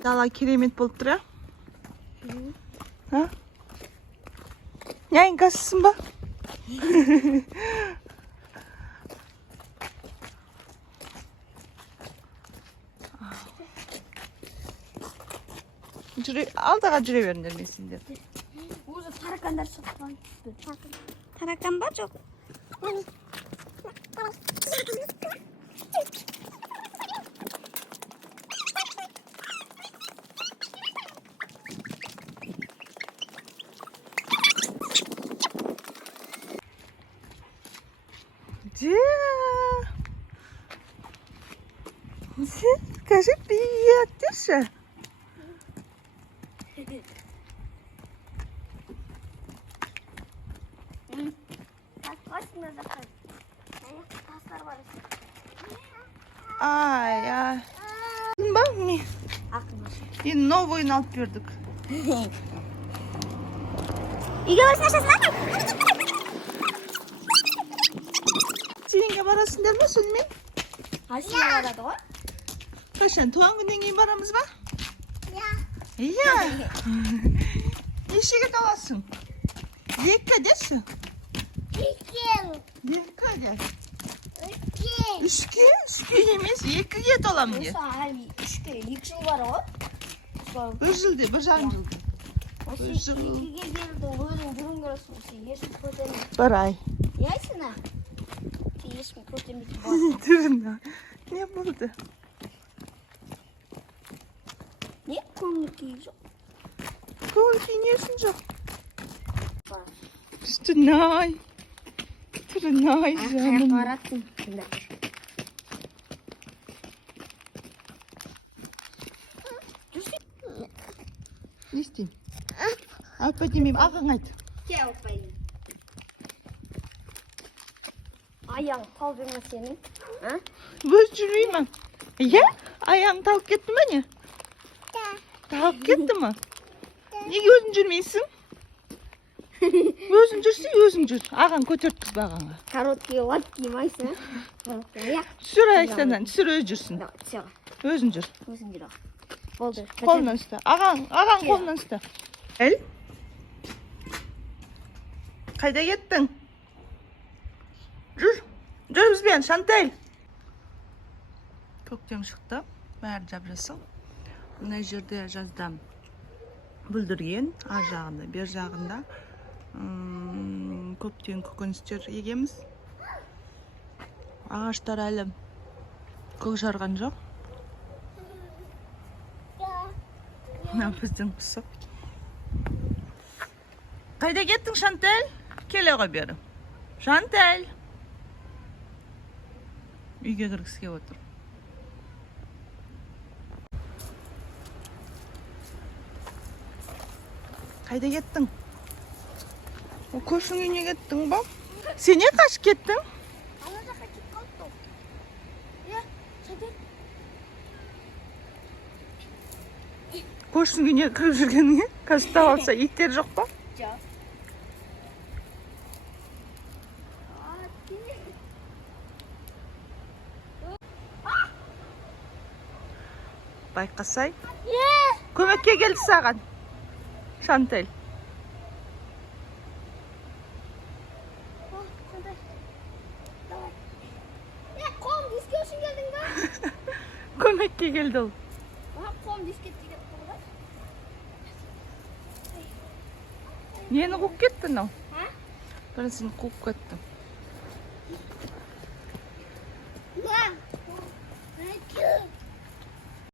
Dala керемет болып тұр, а? Нянькасысың ба? Алдаға жүре беріңдер мен сендер. Өзі таракандар шыққан. Таракан ба жоқ? Скажи привет, Тиша. Ай. Бak mı? Yine новый alıp gördük. İyi başlasın lan. Seninle barasın der misin mi? Haşiye aradı o. Kaşan tuğan günden iyi baramız var? Ya. Ya. Eşeğe dolasın. Yekka desin. Yekka der. Üçke емес, екіге толамын де. Осы әлі үшке 2 жыл бар ғой. Bir жылды, bir жарым жылды. Осы 2-ге келді, өзің жүрін көресің, сен ешкім көтермейді. Bir ay. Яйсың а? Сен ешкім көтермейді барсың. Durun. Ne buldu? Не? Көңіл күйі жоқ. Көңіл күйінесің жоқ. Üstünay. Tırnay canım. Қаяққа барасың? Ne isteyeyim? Alp demeyeyim, ağın ayt. Gel opayım. Ayağın tal verme senin. Ha? Öz жүрмеймін ben. Ya? Ayağın talып кетті ме не? Talып кетті mi? Неге өзің жүрмейсің? Өзің жүрсің, өзің жүр. Ағаң көтерткізбе ағаңа. Короткий лад кимайсың. Түсір аяқтан, түсір өз жүрсін. Өзің жүр. Өзің жүр. Болды. Қолынан ұста. Ағаң қолынан ұста. Әл? Қайда кеттің? Жүр бізбен, Шантель. Көктем шықты, бәрі жап-жасыл. Мына жерде жазда бүлдірген, ар жағында, бер жағында көптеген көкөністер егеміз. Ағаштар әлі көк жарған жоқ. Мына біздің пысық. Қайда кеттің, Шантель? Келе ғой бері. Шантель. Үйге кіргісі кеп отыр. Қайда кеттің? Көршің үйіне кеттің ба? Сен не қашып кеттің? Ана жаққа кетіп қалыпты. Е, Шантель. Көршің үйіне кіріп жүргеніңе? Қазір тауып алса, иттер жоқ па? Жоқ. Байқасай. Көмекке келді саған. Шантель. Қолым дискет үшін келдің ба? Көмекке келді ол. Қолым дискет деген қолда. Нені қуып кетті мынау? Бірісін қуып кетті. Мам!